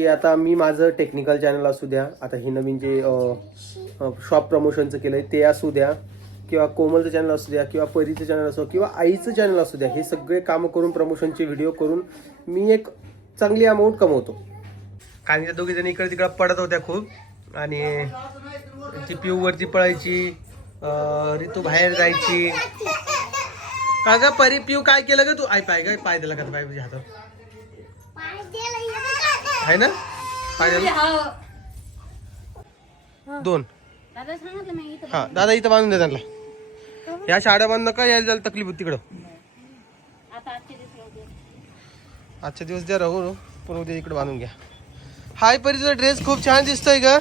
की आता मी माझं टेक्निकल चॅनल असू द्या आता हे नवीन जे शॉप प्रमोशनचं केलं आहे ते असू द्या किंवा कोमलचं चॅनल असू द्या किंवा परीचं चॅनल असो किंवा आईचं चॅनल असू द्या हे सगळे कामं करून प्रमोशनचे व्हिडिओ करून मी एक चांगली अमाऊंट कमवतो. कारण त्या दोघी जण इकडे तिकडे पडत होत्या खूप आणि ती पिऊवरती पळायची अं, रितू बाहेर जायची. का ग परी पिऊ काय केलं ग तू? आई पाय ग पाय दिला का पाय तुझ्या हातात? आहे ना? पाय दिला दोन. दादा सांगितलं मी इथं हा दादा इथं बांधून दे त्यांना. या शाळा बांध नका यायला जायला तकलीफ होती तिकडं. आता आजचे दिवस आजच्या दिवस द्या राहू पण उद्या इकडे बांधून घ्या. हाय परी तुझा ड्रेस खूप छान दिसतोय ग.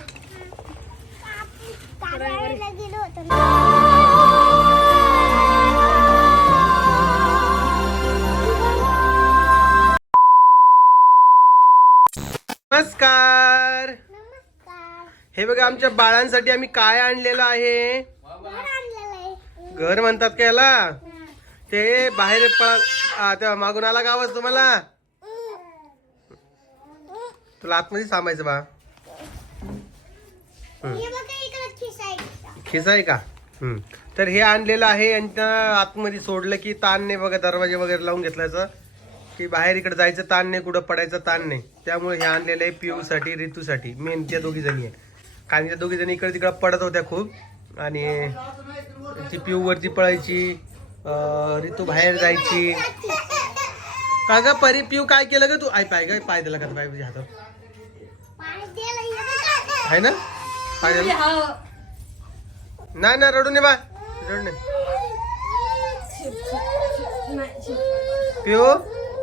नमस्कार. हे बघा आमच्या बाळांसाठी आम्ही काय आणलेलं आहे? घर म्हणतात का याला? ते बाहेर पळा मागून आला का आवाज तुम्हाला? तुला आतमध्ये थांबायचं बा. खिसा आहे का? हम्म. तर हे आणलेलं आहे यांच्या आतमध्ये सोडलं की ताण नाही बघा दरवाजे वगैरे लावून घेतल्याचं. की बाहेर इकडे जायचं ताण नाही कुठं पडायचं ताण नाही. त्यामुळे हे आणलेलं आहे पिऊ साठी ऋतूसाठी मेन त्या दोघी जणी आहे. कारण त्या दोघी जणी इकडे तिकडे पडत होत्या खूप. आणि ती पिऊ वरती पळायची रितू ऋतू बाहेर जायची. का ग परी पिऊ काय केलं ग तू? आई पाय ग पाय दिला का पाय तुझ्या हातात. आहे ना? पाय दिला. नाही ना रडू नये बा. रडू नये. पिऊ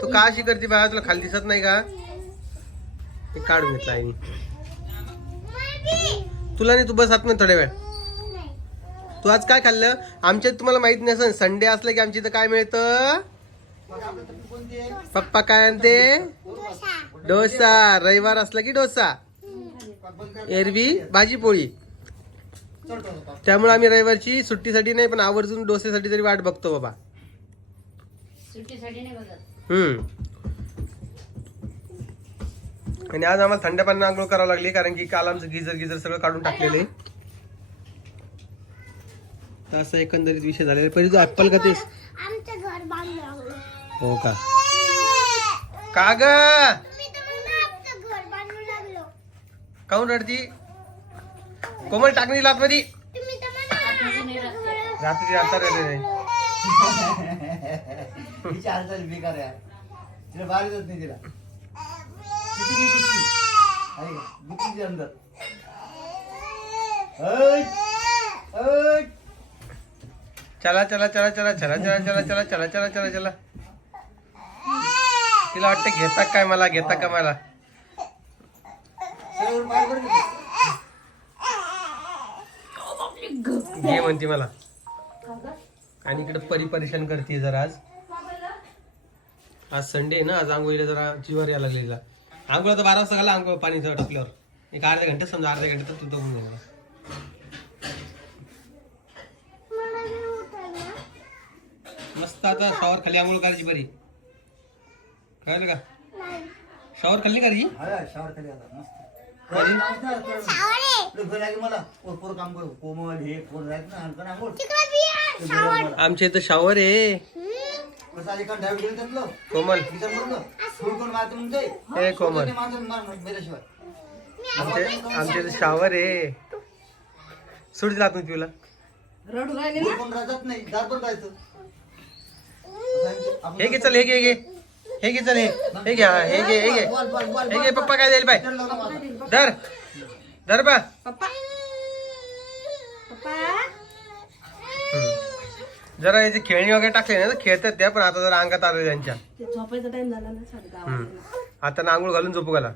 तू का अशी करते बाबा तुला खाली दिसत नाही का? ते काढून घेतलं आईने. तुला नाही तू बस आत नाही थोड्या वेळ. तू आज काय खाल्लं? आमच्यात तुम्हाला माहीत नाही असं. संडे असलं की आमच्या इथं काय मिळतं? पप्पा काय आणते? डोसा. रविवार असला की डोसा. एरवी भाजी पोळी त्यामुळे आम्ही रविवारची सुट्टीसाठी नाही पण आवर्जून डोसेसाठी तरी वाट बघतो बाबा. सुट्टीसाठी नाही बघत. आणि आज आम्हाला थंड पाण्याने आंघोळ करावं लागली कारण की काल आमचं गिजर गिजर सगळं काढून टाकलेलं. आहे तर असं एकंदरीत विषय झालेला पहिले तू ऍपल का तेस आमचं घर बांधलं हो का? का ग? मी तर म्हणलं आमचं घर बांधू लागलो काऊन रडती? कोमल टाकणी लात मध्ये तुम्ही तर म्हणा रात्री नाही तिची हालचाल बेकार आहे तिला बाहेर जात नाही तिला आहे का अंदर. चला चला चला चला चला चला चला चला चला चला चला चला तिला वाटतं घेता काय मला घेता का मला. घे म्हणते मला आणि इकडे परी परेशान करते जरा आज. आज संडे आहे ना आज आंघोळीला जरा जीवर यायला लागले तिला आंघोळ तर बारा वाजता घाला आंघोळ पाणी सगळं टाकल्यावर. एक अर्ध्या घंटे समजा अर्ध्या घंटे तर तुझं होऊन जाईल मस्त आता शॉवर खाली आंघोळ करायची बरी. कळलं का? शॉवर खाल्ली का रे शावर खाली आता मस्त. मला. पोर काम करू. कोमल हे पोर आहेत ना आंघोळ. आमच्या इथं शावर आहे. कोमल. हे कोमल. आमच्या इथं शावर आहे. सुट दिला तुम्ही तुला हे घे चल हे घे घे. हे घे चल हे. हे घ्या हे घे हे घे. हे घे पप्पा काय द्यायला पाय धर. धर पा पप्पा. जरा याचे खेळणी वगैरे टाकले ना तर खेळतात त्या पण आता जरा अंगात आलं त्यांच्या. ते झोपायचा टाइम झाला ना साडे हम्म. आता ना आंघोळ घालून झोपू घाला.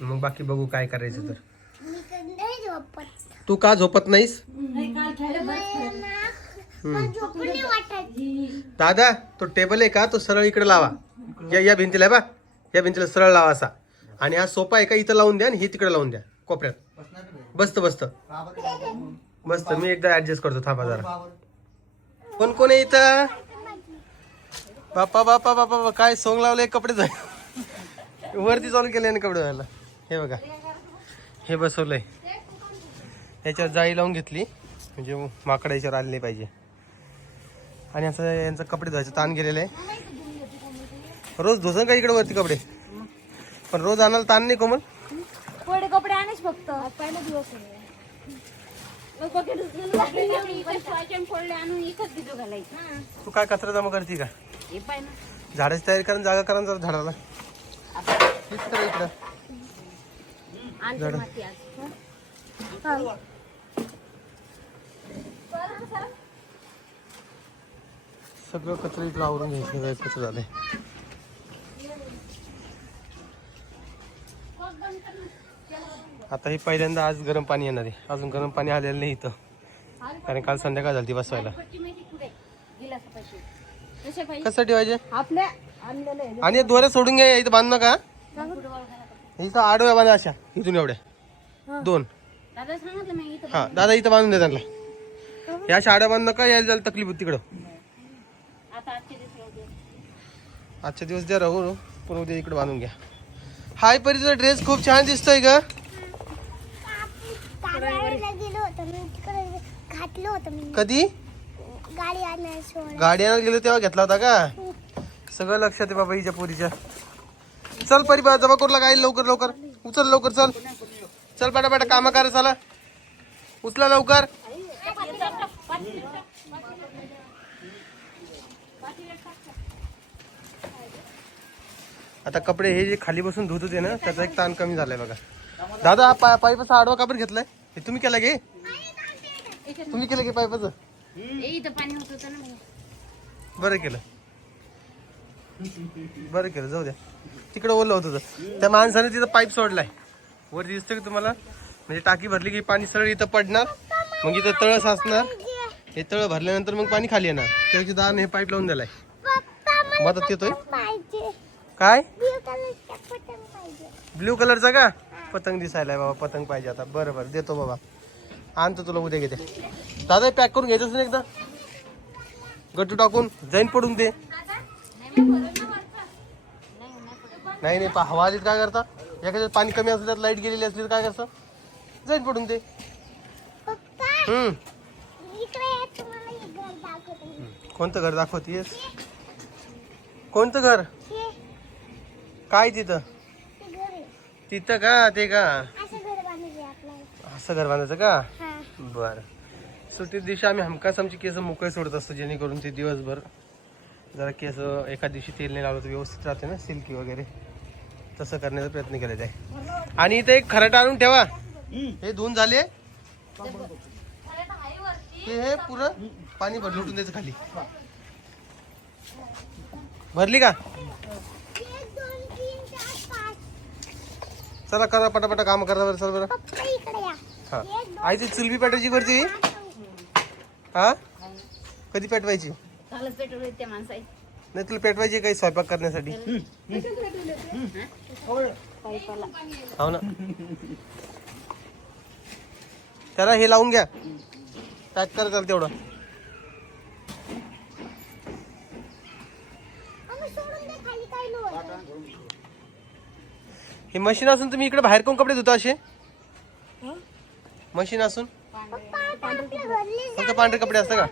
मग बाकी बघू काय करायचं तर. मी कधी नाही झोपत तू का झोपत नाहीस? काल खेळलं बस खेळलं. मला झोपू नाही वाटत दादा तो टेबल आहे का? तो सरळ इकडे लावा. या या भिंतीला आहे बा. या भिंतीला सरळ लावा असा. आणि हा सोफा आहे का? इथं लावून द्या आणि ही तिकडे लावून द्या कोपऱ्यात. बसत बसत. बसत. मी एकदा ऍडजस्ट करतो. थांबा जरा. कोण कोण आहे इथं? बापा बापा बापा बा काय सोंग लावले कपडे जाय वरती चालू केले कपडे धुवायला. हे बघा. हे बसवलंय. याच्यावर जाळी लावून घेतली. म्हणजे माकडा याच्यावर आले नाही पाहिजे. आणि असं यांचं कपडे धुवायचं ताण गेलेलं आहे. रोज धुसन का इकडे वरती कपडे? पण रोज आणायला ताण नाही कोमल. कपडे आणच फक्त. पहिला दिवस फोडले आणून इथंच भिजू घालायचं तू काय कचरा जमा करते का? हे पाय ना झाडाची तयारी करून जागा करा जरा झाडाला. हीच करा इकडं. आणतो माती आज. सगळं कचरा इकडं आवरून घ्यायचं हे कचरा झालंय. आता हे पहिल्यांदा आज गरम पाणी येणार आहे. अजून गरम पाणी आलेलं नाही इथं. कारण काल संध्याकाळ झाली बसवायला. पाहिजे कसं ठेवायचे? आणि दोऱ्या सोडून घ्या इथं बांध नका. इथं आडव्या बांधा अशा इथून एवढ्या. दोन. हा दादा इथं बांधून द्या त्यांना. या अशा आड्या बांधू नका यायला जायला तकलीफ होती तिकडं. आजच्या दिवस द्या राहू पूर्व उद्या इकडे बांधून घ्या. हाय परी तुझा ड्रेस खूप छान दिसतोय ग. कधी? गाडी आणायला गेलो तेव्हा घेतला होता का? सगळं लक्षात आहे बाबा हिच्या पोरीच्या. चल परी बा जमा करू लागा लवकर लवकर. उचल लवकर चल. चल पाटा पाटा कामं करा चला. उचला लवकर. आता कपडे हे जे खाली बसून धुत होते ना त्याचा एक ताण कमी झालाय बघा. दादा हा पाय पाईपाचा आडवा काबर घेतलाय? हे तुम्ही केला गे तुम्ही केलं की पाईपाचं बरं केलं. बरं केलं जाऊ द्या. तिकडं ओलं होत त्या माणसाने तिथं पाईप सोडलाय. वरती दिसतं की तुम्हाला म्हणजे टाकी भरली की पाणी सरळ इथं पडणार मग इथं तळ साचणार. हे तळ भरल्यानंतर मग पाणी खाली येणार. त्याची दान हे पाईप लावून दिलाय. पप्पा मदत येतोय काय? ब्ल्यू कलरचा का? पतंग दिसायलाय बाबा पतंग पाहिजे आता. बरं बरं देतो बाबा. आणतो तुला उद्या घेते. दादा पॅक करून घ्यायचंच ना एकदा? गट्टू टाकून जाईन पडून ते. नाही नाही पा- हवा आलीत काय करता? एखाद्या पाणी कमी असलं त्यात लाइट गेलेली असली तर काय करता? जाईन पडून मी. कोणतं घर दाखवतीयस? कोणतं घर? काय तिथं? तिथं का? ते का? असं घर बांधायचं का? बर. सुट्टीत दिवशी आम्ही हमखास आमची केस मोकळे सोडत असतो जेणेकरून ते दिवसभर जरा केस एका दिवशी तेल नाही लावलं तर व्यवस्थित राहते ना सिल्की वगैरे. तसं करण्याचा प्रयत्न केलेला आहे आणि इथे एक खरट आणून ठेवा. हे धुवून झाले. हे पुरं पाणी भर लुटून द्यायचं खाली. भरली का एक दोन तीन चार पाच चला करा पटापटा काम करा बरं चल बरं. पप्पा इकडे या. हा. दोन आईची चुलबी पेटायची वरती? हा? कधी पेटवायची? कालच पेटवले त्या माणसाई नाही तुला पेटवायची काही स्वयंपाक करण्यासाठी? पाईपाला हो ना. त्याला हे लावून घ्या. पॅक करा त्याला तेवढं. आम्ही सोडून दे खाली काही नव्हतं हे मशीन असून तुम्ही इकडे बाहेर कोण कपडे धुता असे? मशीन असून? फक्त पांढरे कपडे असतं का?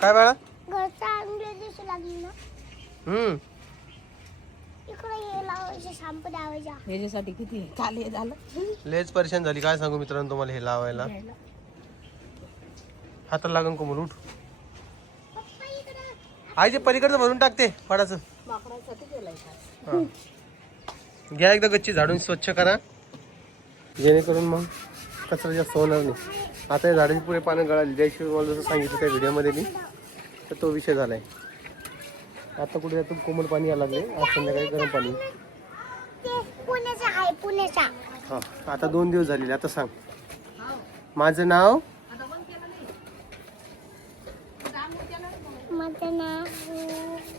काय बाळा? घर चांगले दिसू लागली ना. हम्म. किती? झालं. लेच परेशान झाली. काय सांगू मित्रांनो तुम्हाला हे लावायला? हाताला लागून कोमल उठ. पप्पा इकडे. आईचे पलीकडचं भरून टाकते फडाचं माकडासाठी केलाय का हा. घ्या एकदा गच्ची झाडून स्वच्छ करा. जेणेकरून मग कचरा जास्त होणार नाही. आता या झाडाची पुढे पानं गळाली. ज्याशिवाय मला जसं सांगितलं त्या व्हिडिओमध्ये मी तर तो विषय झालाय. आता कुठे यातून कोमट पाणी यायला लागले आज संध्याकाळी गरम पाणी. आहे हा आता दोन दिवस झालेले. आता सांग. माझं नाव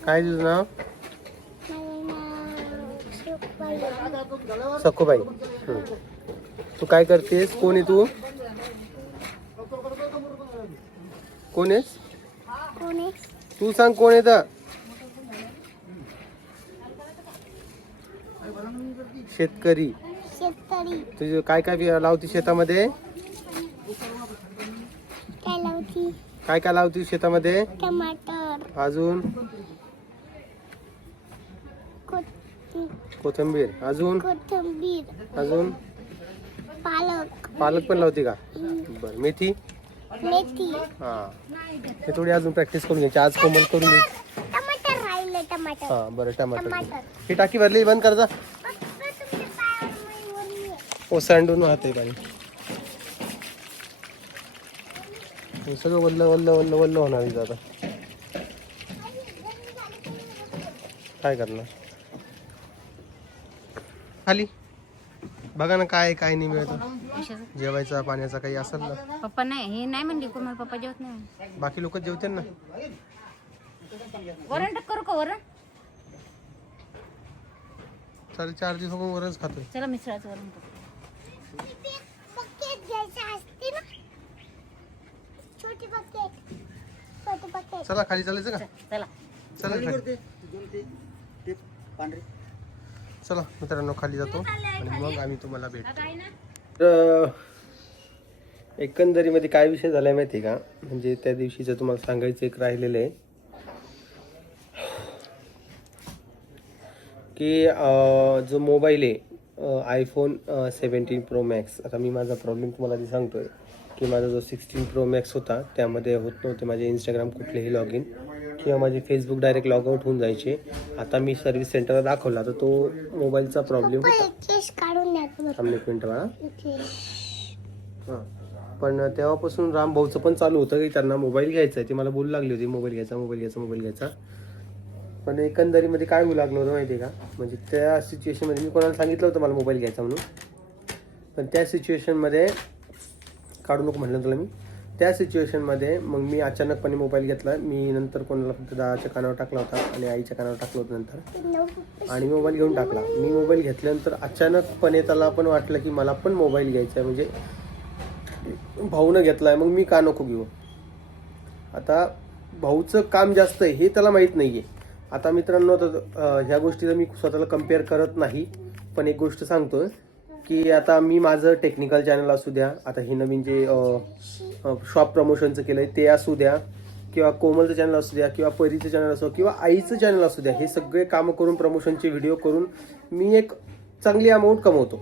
काय तुझं नाव? सखूबाई. तू काय करतेस? कोण आहे तू? कोण आहेस? तू सांग कोण आहे तर शेतकरी. तुझे काय काय लावती शेतामध्ये? काय काय लावती शेतामध्ये? टमाटर. अजून? कोथिंबीर. अजून? कोथिंबीर. अजून? पालक. पालक पण लावते का? बरं. मेथी? मेथी. हा. हे थोडी अजून प्रॅक्टिस करून घ्यायची. आज कोमल करून घे. टमाटर राहिले टमाटर. हा बरं टमाटर. टमाटर. ही टाकी भरली बंद कर जा. पप्पा तुमच्या पायावर मै वरली आहे. ओसांडून वाहते पाणी हे सगळं वल्ल वल्ल वल्ल वल्ल होणार इथं आता. काय करणार? खाली. बघा ना काय काय नाही मिळत. जेवायचा पाण्याचा काही असेल ना. पप्पा नाही हे नाही म्हणली कोमल पप्पा जेवत नाही. बाकी लोक जेवते ना. वरण टाक करू का वरण? चार चार दिवस वरच खातोय. चला मिसळाचं वरण टाक किती बकेट घ्यायचं असते ना छोटी बकेट छोटी बकेट. चला खाली चालायचं का? चला. चला पांढरे. चला मित्रांनो खाली जातो आणि मग आम्ही तुम्हाला भेट. आता आहे ना? तर एकंदरीमध्ये काय विषय झालाय माहिती आहे का? म्हणजे त्या दिवशीचं तुम्हाला सांगायचं एक राहिलेलं आहे. की अं, जो मोबाईल आहे आयफोन सेवन्टीन प्रो मॅक्स आता मी माझा प्रॉब्लेम तुम्हाला आधी सांगतोय की माझा जो सिक्स्टीन प्रो मॅक्स होता त्यामध्ये होत नव्हते माझे इंस्टाग्राम कुठलेही लॉग इन किंवा माझे फेसबुक डायरेक्ट लॉग आउट होऊन जायचे. आता मी सर्व्हिस सेंटरला दाखवला तर तो मोबाईलचा प्रॉब्लेम होता. हां. पण तेव्हापासून राम भाऊचं पण चालू होतं की त्यांना मोबाईल घ्यायचा आहे ती मला बोलू लागली होती मोबाईल घ्यायचा मोबाईल घ्यायचा मोबाईल घ्यायचा. पण एकंदरीमध्ये काय होऊ लागलं होतं माहिती आहे का? म्हणजे त्या सिच्युएशनमध्ये मी कोणाला सांगितलं होतं मला मोबाईल घ्यायचा म्हणून? पण त्या सिच्युएशनमध्ये काढू नको म्हटलं तुला मी. त्या सिच्युएशनमध्ये मग मी अचानकपणे मोबाईल घेतला. मी नंतर कोणाला फक्त दादाच्या कानावर टाकला होता आणि आईच्या कानावर टाकलं होतं नंतर. आणि मोबाईल घेऊन टाकला. मी मोबाईल घेतल्यानंतर अचानकपणे त्याला पण वाटलं की मला पण मोबाईल घ्यायचा आहे. म्हणजे भाऊनं आहे मग मी का नको घेऊ? आता भाऊचं काम जास्त आहे हे त्याला माहीत नाही आहे आता मित्रांनो तर ह्या गोष्टीला मी स्वतःला कंपेअर करत नाही. पण एक गोष्ट सांगतोय की आता मी माझं टेक्निकल चॅनल असू द्या आता हे नवीन जे शॉप प्रमोशनचं केलं आहे ते असू द्या किंवा कोमलचं चॅनल असू द्या किंवा परीचं चॅनल असो किंवा आईचं चॅनल असू द्या हे सगळे कामं करून प्रमोशनचे व्हिडिओ करून मी एक चांगली अमाऊंट कमवतो.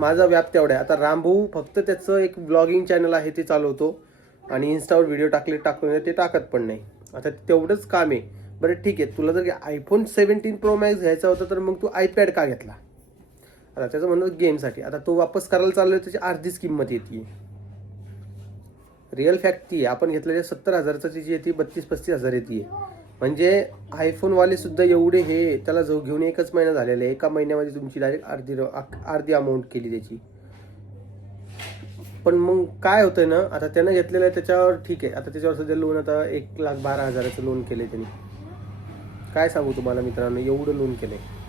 माझा व्याप तेवढा आहे. आता रामभाऊ फक्त त्याचं एक ब्लॉगिंग चॅनल आहे ते चालवतो. आणि इन्स्टावर व्हिडिओ टाकले टाकून ते टाकत पण नाही. आता तेवढंच काम आहे. बरं ठीक आहे. तुला जर आयफोन सेव्हन्टीन प्रो मॅक्स घ्यायचा होता तर मग तू आयपॅड का घेतला? आता त्याचं म्हणणं गेमसाठी आता तो वापस करायला चाललोय त्याची अर्धीच किंमत येते रिअल फॅक्ट ती आहे. आपण घेतलेल्या सत्तर हजारचं जी येते बत्तीस पस्तीस हजार येते म्हणजे आयफोनवाले सुद्धा एवढे हे त्याला जो घेऊन एकच महिना झालेला आहे. एका महिन्यामध्ये तुमची डायरेक्ट अर्धी अर्धी अमाऊंट केली त्याची. पण मग काय होतंय ना आता त्यानं घेतलेलं आहे त्याच्यावर ठीक आहे. आता त्याच्यावर सध्या लोन आता एक लाख बारा हजाराचं लोन केलं आहे त्यांनी. काय सांगू तुम्हाला मित्रांनो? एवढं लोन केलं आहे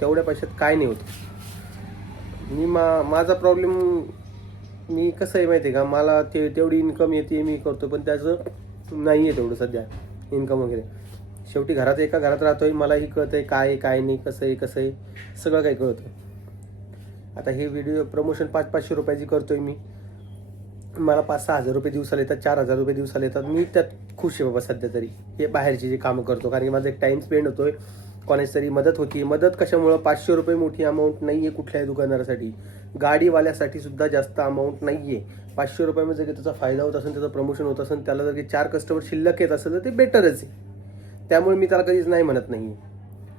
तेवढ्या पैशात काय नाही होत. मी मा माझा प्रॉब्लेम मी कसं आहे माहिती आहे का मला ते तेवढी इन्कम येते मी करतो पण त्याचं नाही आहे तेवढं सध्या इन्कम वगैरे. शेवटी घरात एका घरात राहतोय मलाही कळतंय काय आहे काय नाही कसं आहे कसं आहे सगळं काही कळतं आता हे व्हिडिओ प्रमोशन पाच पाचशे रुपयाची करतो आहे मी. मला पाच सहा हजार रुपये दिवसाला येतात चार हजार रुपये दिवसाला येतात. मी त्यात खुश आहे बाबा सध्या तरी. हे बाहेरचे जे कामं करतो कारण की माझा एक टाईम स्पेंड होतो आहे कोणाची तरी मदत होती. मदत कशामुळं? पाचशे रुपये मोठी अमाऊंट नाही आहे कुठल्याही दुकानदारासाठी. गाडीवाल्यासाठी सुद्धा जास्त अमाऊंट नाही आहे पाचशे रुपयामध्ये जर त्याचा फायदा होत असेल त्याचं प्रमोशन होत असेल त्याला जर की चार कस्टमर शिल्लक येत असेल तर ते बेटरच आहे. त्यामुळे मी त्याला कधीच नाही म्हणत नाही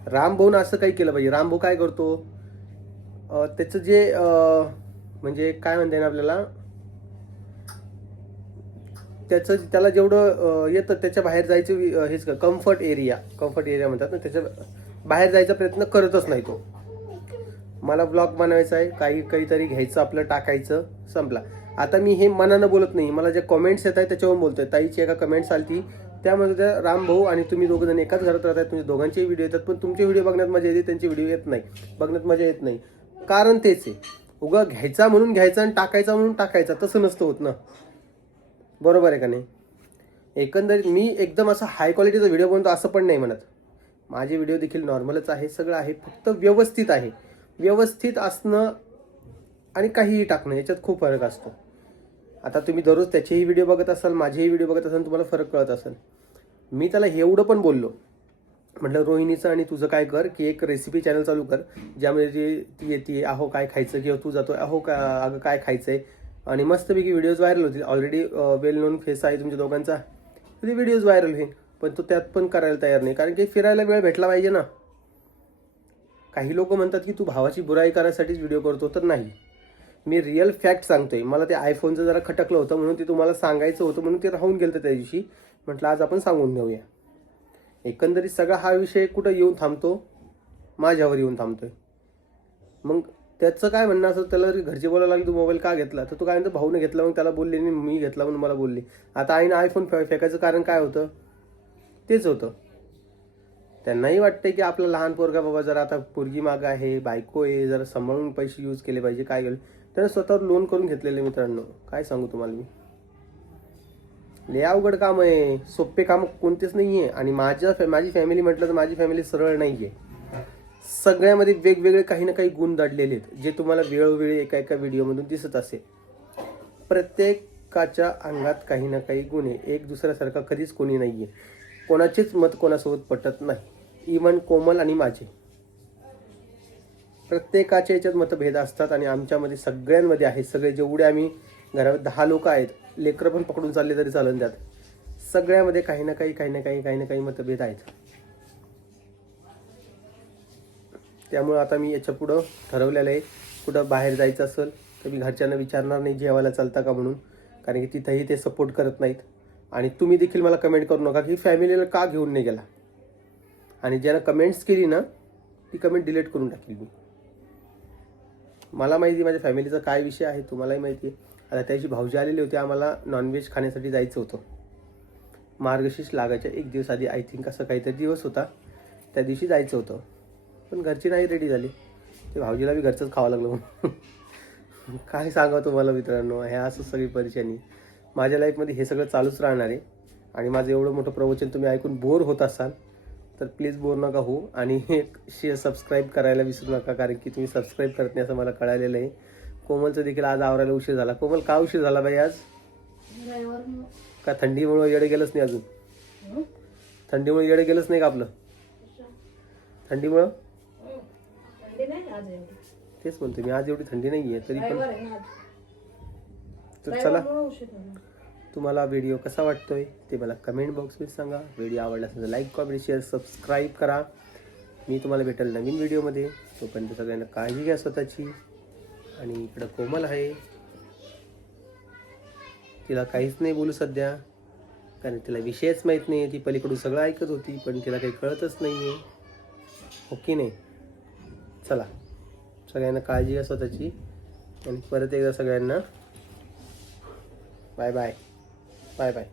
रामभाऊनं असं काही केलं पाहिजे. रामभाऊ काय करतो? त्याचं जे म्हणजे काय म्हणता येईल आपल्याला? त्याचं त्याला जेवढं येतं त्याच्या बाहेर जायचं हेच कम्फर्ट एरिया कम्फर्ट एरिया म्हणतात ना त्याच्या बाहेर जायचा प्रयत्न करतच नाही तो. मला ब्लॉग बनवायचा आहे काही काहीतरी घ्यायचं आपलं टाकायचं संपला. आता मी हे मनानं बोलत नाही. मला ज्या कमेंट्स येत आहेत त्याच्यावर बोलतोय. ताईची एका कमेंट्स आलती. त्यामध्ये त्या राम भाऊ आणि तुम्ही दोघं जण एकाच घरात राहतात तुमचे दोघांचेही व्हिडिओ येतात पण तुमचे व्हिडिओ बघण्यात मजा येते त्यांचे व्हिडिओ येत नाही. बघण्यात मजा येत नाही. कारण तेच आहे. उगा घ्यायचा म्हणून घ्यायचा आणि टाकायचा म्हणून टाकायचा तसं नसतं होत ना. बरोबर आहे का नाही? एकंदरीत मी एकदम असा हाय क्वालिटीचा व्हिडिओ बनवतो असं पण नाही म्हणत. माझे व्हिडिओ देखील नॉर्मलच आहे सगळं आहे फक्त व्यवस्थित आहे. व्यवस्थित असणं आणि काहीही टाकणं याच्यात खूप फरक असतो. आता तुम्ही दररोज त्याचेही व्हिडिओ बघत असाल माझेही व्हिडिओ बघत असाल तुम्हाला फरक कळत असेल. मी त्याला एवढं पण बोललो. म्हटलं रोहिणीचं आणि तुझं काय कर की एक रेसिपी चॅनल चालू कर ज्यामध्ये जी ती येते अहो काय खायचं? किंवा तू जातो अहो का अगं काय खायचं आहे आणि मस्तपैकी व्हिडिओज व्हायरल होतील. ऑलरेडी वेल नोन फेस आहे तुमच्या दोघांचा. ते व्हिडिओज व्हायरल होईल? पण तो त्यात पण करायला तयार नाही. कारण की फिरायला वेळ भेटला पाहिजे ना. काही लोक म्हणतात की तू भावाची बुराई करायसाठीच व्हिडिओ करतो तर नाही. मी रिअल फॅक्ट सांगतोय. मला ते आयफोनचं जरा खटकलं होतं म्हणून ते तुम्हाला सांगायचं होतं म्हणून ते राहून गेलं त्या दिवशी. म्हटलं आज आपण सांगून घेऊया एकंदरीत सगळा हा विषय कुठं येऊन थांबतो? माझ्यावर येऊन थांबतोय. मग त्याचं काय म्हणणं असं त्याला जरी घरचे बोलायला लागले तू मोबाईल का घेतला? तर तो काय म्हणतो भाऊने घेतला मग त्याला बोलले आणि मी घेतला म्हणून मला बोलली. आता आईनं आयफोन फे फेकायचं कारण काय होतं? तेच होतं. त्यांनाही वाटतंय की आपला लहान पोरगा बाबा जरा आता पोरगी मागं आहे बायको आहे जरा सांभाळून पैसे यूज केले पाहिजे काय केलं? त्याने स्वतःवर लोन करून घेतलेले मित्रांनो. काय सांगू तुम्हाला मी? लय अवघड काम आहे. सोपे काम कोणतेच नाही आहे आणि माझ्या फॅ- माझी फॅमिली म्हटलं तर माझी फॅमिली सरळ नाही आहे सगळ्यामध्ये वेगवेगळे काही ना काही गुण दडलेले आहेत जे तुम्हाला वेळोवेळी एका एका व्हिडिओमधून दिसत असेल. प्रत्येकाच्या अंगात काही ना काही गुण आहे. एक दुसऱ्यासारखा कधीच कोणी नाही आहे कोणाचेच मत कोणासोबत पटत नाही. इवन कोमल आणि माझे. प्रत्येकाच्या याच्यात मतभेद असतात आणि आमच्यामध्ये सगळ्यांमध्ये आहे. सगळे जेवढे आम्ही घरावर दहा लोक आहेत लेकरं पण पकडून चालले तरी चालून त्यात सगळ्यामध्ये काही ना काही काही ना काही काही ना काही मतभेद आहेत. त्यामुळं आता मी याच्या पुढं ठरवलेलं आहे कुठं बाहेर जायचं असेल तर मी घरच्यांना विचारणार नाही जेवायला चालता का म्हणून कारण की तिथंही ते सपोर्ट करत नाहीत. आणि तुम्ही देखील मला कमेंट करू नका की फॅमिलीला का घेऊन नाही गेला? आणि ज्यानं कमेंट्स केली ना ती कमेंट डिलीट करून टाकेल मी. मला माहिती आहे माझ्या फॅमिलीचा काय विषय आहे तुम्हालाही माहिती आहे. आता त्याची भाऊजी आलेली होती आम्हाला नॉनव्हेज खाण्यासाठी जायचं होतं. मार्गशीर्ष लागायच्या एक दिवस आधी आय थिंक असं काहीतरी दिवस होता. त्या दिवशी जायचं होतं. पण घरची नाही रेडी झाली. ते भाऊजीला बी घरचंच खावं लागलं म्हणून. काय सांगा तुम्हाला मित्रांनो? हे असं सगळी परेशानी माझ्या लाईफमध्ये हे सगळं चालूच राहणार आहे. आणि माझं एवढं मोठं प्रवचन तुम्ही ऐकून बोर होत असाल तर प्लीज बोर नका हो आणि एक शेअर सबस्क्राईब करायला विसरू नका कारण की तुम्ही सबस्क्राईब करत नाही असं मला कळालेलं आहे. कोमलचं देखील आज आवरायला उशीर झाला. कोमल का उशीर झाला बाई आज? का थंडीमुळे येडे गेलंच नाही अजून? थंडीमुळे येडे गेलंच नाही का आपलं? थंडीमुळं? तेच म्हणतो मी आज एवढी थंडी नाही आहे तरी पण तर चला. तुम्हाला व्हिडिओ कसा वाटतोय ते मला कमेंट बॉक्समध्ये सांगा. व्हिडिओ आवडला असेल तर लाईक कॉमेंट शेअर सबस्क्राईब करा. मी तुम्हाला भेटेल नवीन व्हिडिओमध्ये तोपर्यंत सगळ्यांना काळजी घ्या स्वतःची. आणि इकडं कोमल आहे. तिला काहीच नाही बोलू सध्या. कारण तिला विषयच माहीत नाही ती पलीकडून सगळं ऐकत होती पण तिला काही कळतच नाही आहे ओके नाही? चला. सगळ्यांना काळजी घ्या स्वतःची. आणि परत एकदा सगळ्यांना बाय बाय बाय बाय